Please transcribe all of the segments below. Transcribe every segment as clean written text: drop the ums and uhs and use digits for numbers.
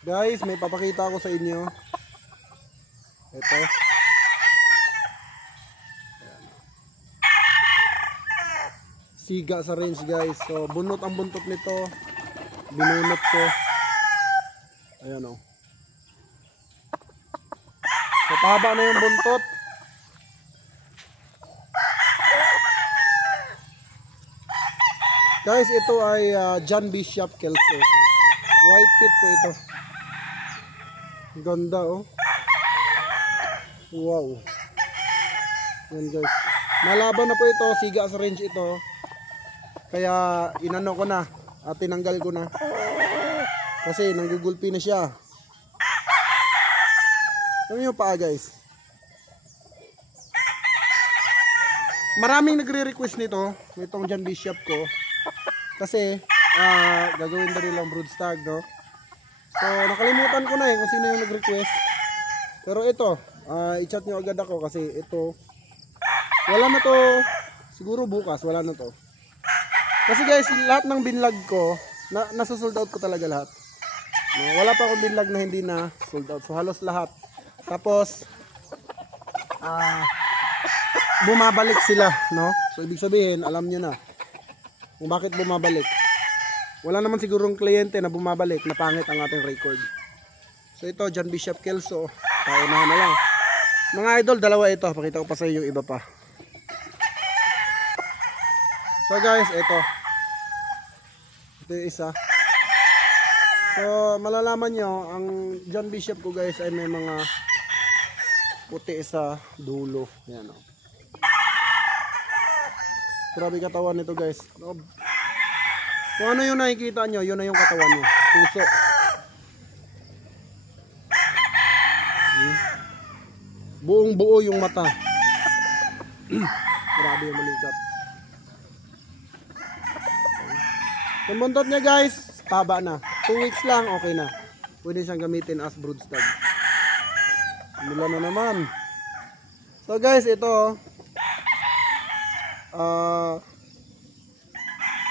Guys, may papakita ako sa inyo. Ito. Siga sa range guys. So bunot ang buntot nito. Binunot ko. Ayan o. So pahaba na yung buntot. Guys, ito ay John Bishop Kelso. White pit po ito. Ganda oh. Wow. Yan guys. Nalaban na po ito, siga sa range ito. Kaya inano ko na at tinanggal ko na. Kasi nanggugulpi na siya. Ano yung paa guys? Maraming nagre-request nito, itong John Bishop ko. Kasi gagawin na rin lang broodstag, no? So nakalimutan ko na kung sino yung nag-request. Pero ito, i-chat nyo agad ako kasi ito wala na to, siguro bukas wala na to. Kasi guys, lahat ng binlog ko nasa-sold out ko talaga lahat, no? Wala pa akong binlog na hindi na sold out. So halos lahat. Tapos bumabalik sila, no? So ibig sabihin, alam nyo na kung bakit bumabalik. Wala naman sigurong kliyente na bumabalik na pangit ang ating record. So ito, John Bishop Kelso. Paunahan na lang. Mga idol, dalawa ito. Pakita ko pa sa inyo yung iba pa. So guys, ito. Ito yung isa. So malalaman nyo, ang John Bishop ko guys ay may mga puti sa dulo. Yan o. Grabe katawan nito guys. Kung ano yung nakikita nyo, yun na yung katawan nyo. Puso. Buong buo yung mata. Grabe yung malikat. Yung buntot niya guys, taba na. 2 weeks lang, okay na. Pwede siyang gamitin as broodstag. Mula na naman. So guys, ito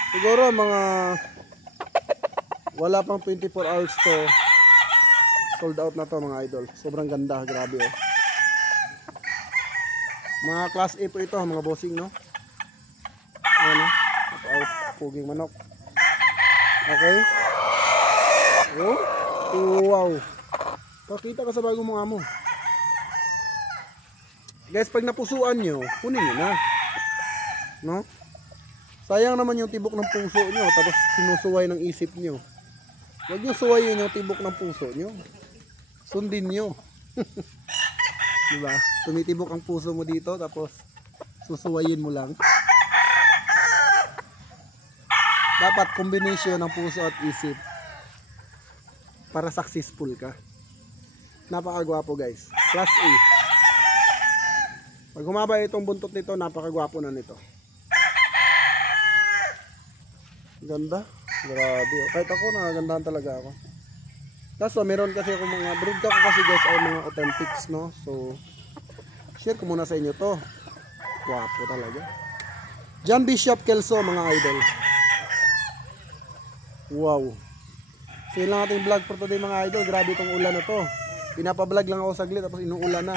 siguro mga wala pang 24 hours to sold out na to mga idol. Sobrang ganda, grabe oh. Mga class A po ito mga bossing, no? Ayan oh, out, puging manok. Okay. Oh, wow. Pakita ka sa bagong mga mo. Guys, pag napusuan nyo, kunin nyo na, no? Sayang naman yung tibok ng puso nyo, tapos sinusuway ng isip nyo. Huwag nyo suwayin yung tibok ng puso nyo. Sundin nyo. Diba? Tumitibok ang puso mo dito, tapos susuwayin mo lang. Dapat combination ng puso at isip para successful ka. Napakagwapo guys. Class A. Pag humaba itong buntot nito, napakagwapo na nito. Ganda. Grabe. Kahit ako, nakagandahan talaga ako. Kaso, meron kasi ako mga brood ko kasi guys ay mga authentics, no? So, share ko muna sa inyo to. Gwapo talaga. John Bishop Kelso, mga idol. Wow. So, yun lang ating vlog for today mga idol. Grabe itong ulan na to. Pinapablog lang ako saglit tapos inuulan na.